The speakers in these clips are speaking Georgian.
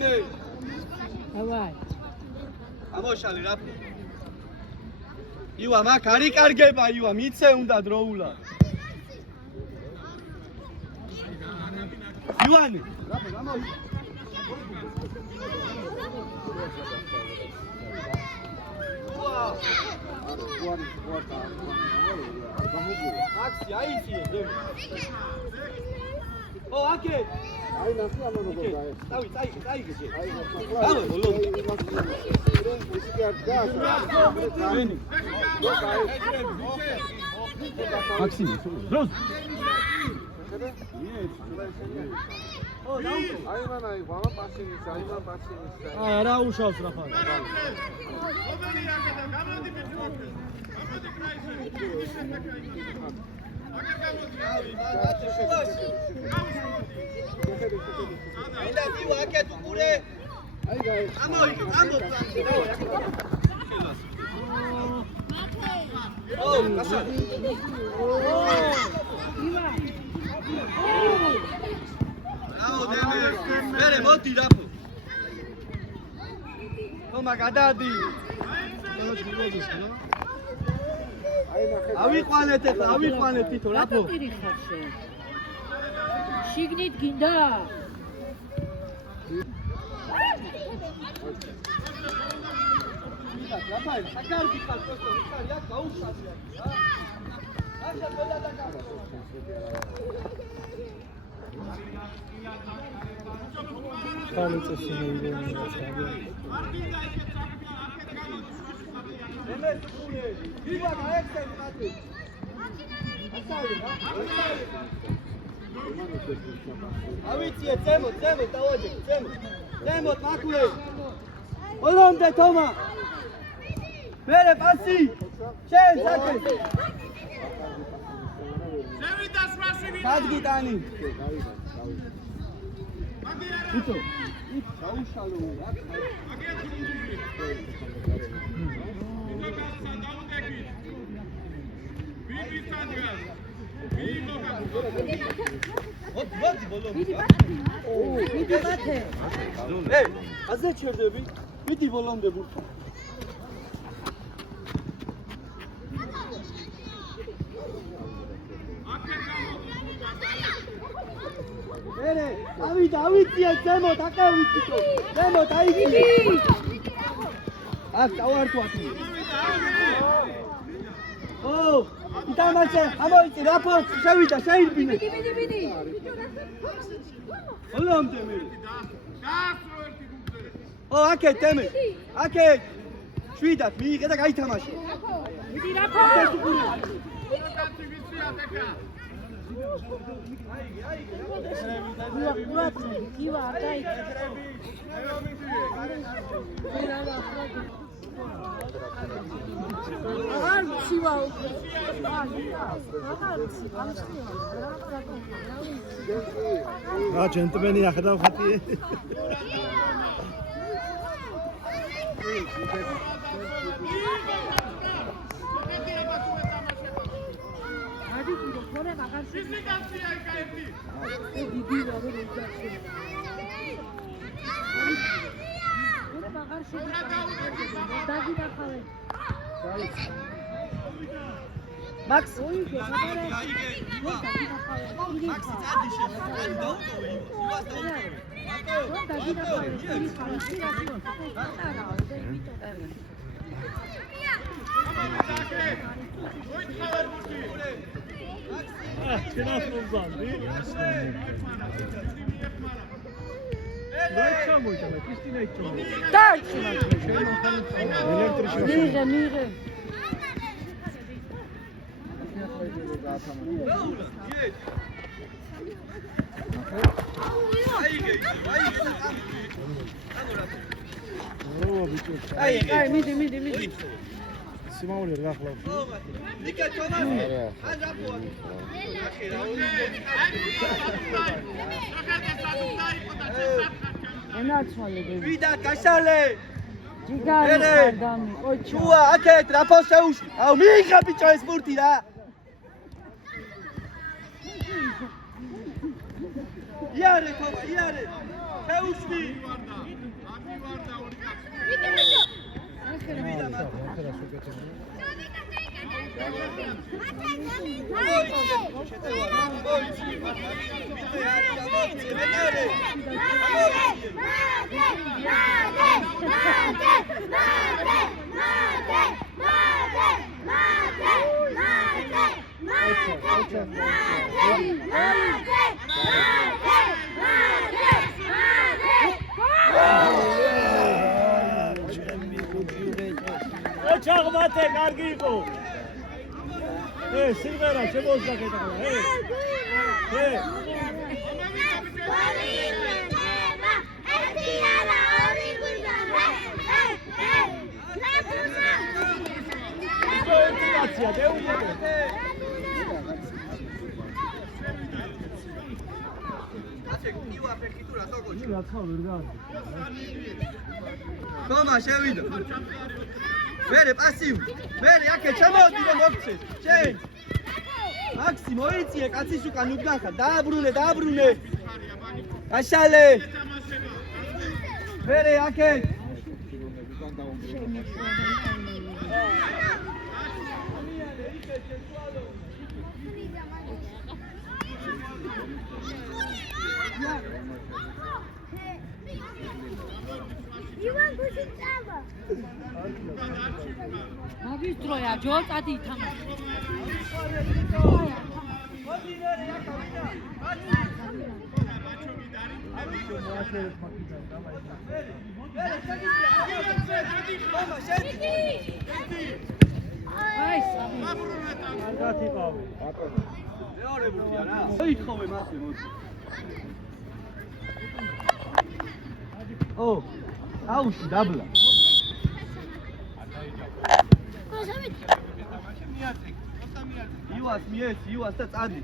დემე. დავაი. ამოშალი რა. ივა მაგ არი კარგება ივა მიცე უნდა დროულად. ივანი. Axi, aí sim, oh, aqui. Aí na sua mão não vai. Sai, que Aí vamos, bolo. Axi, pronto. Aí mano, aí vamos passinho, aí vamos passinho. Ah, era o show, Rafael. Ainda viu aqui é do Cure. Aí vai. Amor. Oh, passa. Bravo, Deme. Bere, moti rapo. Toma, gadadi. ავიყვანეთ თვითონ რაფო შიგნით გინდა რაფაელ საკარგი ხარ პროსტო ვიხარი აქ გაუშავია რა ახლა ყველა დაკარგო ხალიწე შემოიგონა Deme Cure. Viva na Excel, Mati. Aviție, țemut, taoge, țemut. Țemut, Macule. Olomde, Toma. Bere, pasi. Șen, sake. Kadgitani. Ito. Gaușalu. ვიდი ბათე Ey, azet çerdebi. Vidi bolomde bu. Bere, avitiye zemo takavitito. Zemo taiki. Ak tawar tuati. Oh, იტამაშე, ამოიწი რაფორტ, შევიდა, შეირბინე. ვიდი. ოლომდე მე. ო, აკეთ თემე. აკეთ. შვიდათ, მიიღე და გაითამაშე. ვიდი რაფო. ივა, დაი. აღარ ცივა უკვე. რა ჯენტლმენი ახლა ხათი ადი კიდე ხორე აღარ სიზიკაცია იკაეთი. დიდი რა რო დაიწყე. აღარ შეგდაგიდახავე. Max, ოიგე, მაგარი. Max, წადიშე, დაუტოვე, ივას დაუტოვე. დაგიდახავე, დიდი ხალხი რატო? პატარაა, და იმიტომ წერე. ჩენას მომზანდი რა ჩამოიტანა კრისტინა იწონა დაიწყო ელექტრიში მიღე აი მიდი სიმაული რა ხლა ნიკა ჩომასი აჟაპოა ახი რაული ენაცვალე ვიდა კაშალე ჯიგარი ადამი ოჩო ჩუა აკეთ რაფო შეუში აუ მიიღე ბიჭო ეს ბურთი რა იარე თომა იარე შეუშვი ჩაღმათე, კარგი იყო. სიმღერა შემოუძდა კეთება. мотивация, де уйдете? Toma, შევიდა. მერე პასივი. მერე აქე ჩამოვდი და მოგცეს. შენ. მაქსი მოიწიე, კაცის უკან უდნახა. დააბრუნე. აშალე. მერე აქე. ივან გუშინწავა. მაგისტროა, ჯო წადი თამაში. მოდი მერე აქა ვიდა. აი, სამი. კარგად იყავი. მეორებულია რა. მოითხოვე მასე მოდი. ო, აუში დაბლა. იუას და წადი.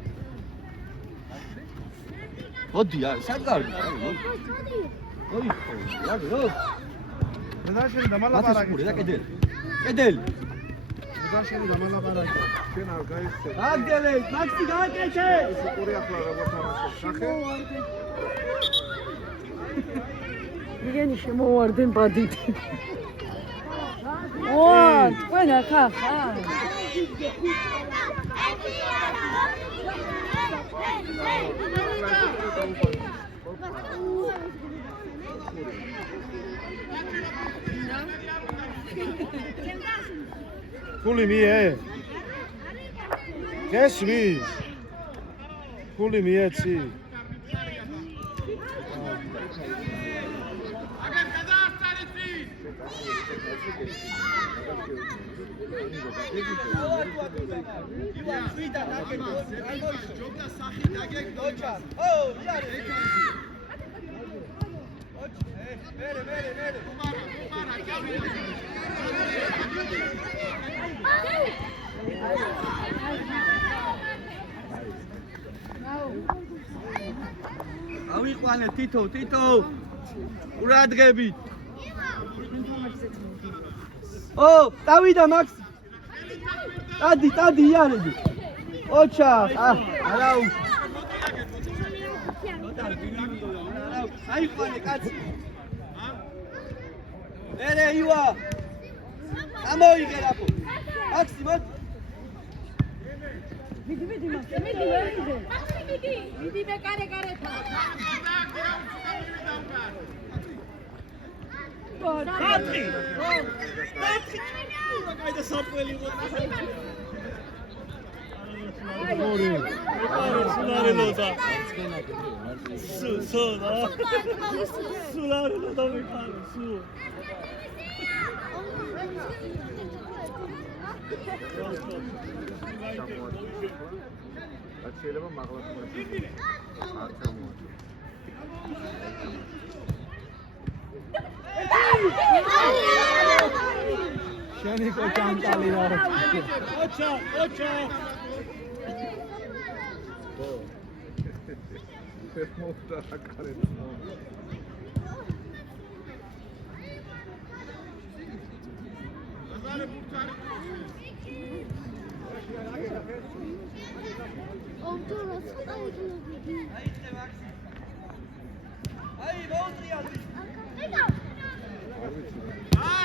მოდი, სად გავდი? მოითხოვე, რაგე რო. მედაშენი დამალაპარაკე. კედელი. მედაშენი დამალაპარაკე. შენ არ გაიხსენ. აგდელე, მაქსი გააკეთე. ორი ახლა როგორ თამაშობს? სახე? მიგენი შემოვარდენ ბადით. ო, თქვენ ახლა ხარ? ფული მიე. გესმის? ფული მიეცი. ავიყვანე თითო ყურადღებით. ო, დავიდა მაქსი. ტადი იარები. ოჩა, არაუ. აიყვანე კაცი. მერე ივა. ამოიღე რაფო. მაქსი მოდი. მიდი მაქსი, მიდი ვერ იდე. მიდი მე კარეთა. დათი. გაიდა საფელი იყო. ორი. სულარელოდა. სულა. სულარელოდა მეკარო, სუ. შეიძლება მაღლა მოიწვიოს. არ ჩამოაჩო. შენი კოჭანტალი რა რა. ოჩა. მოხდა აკარეთ. აი, მოუწია.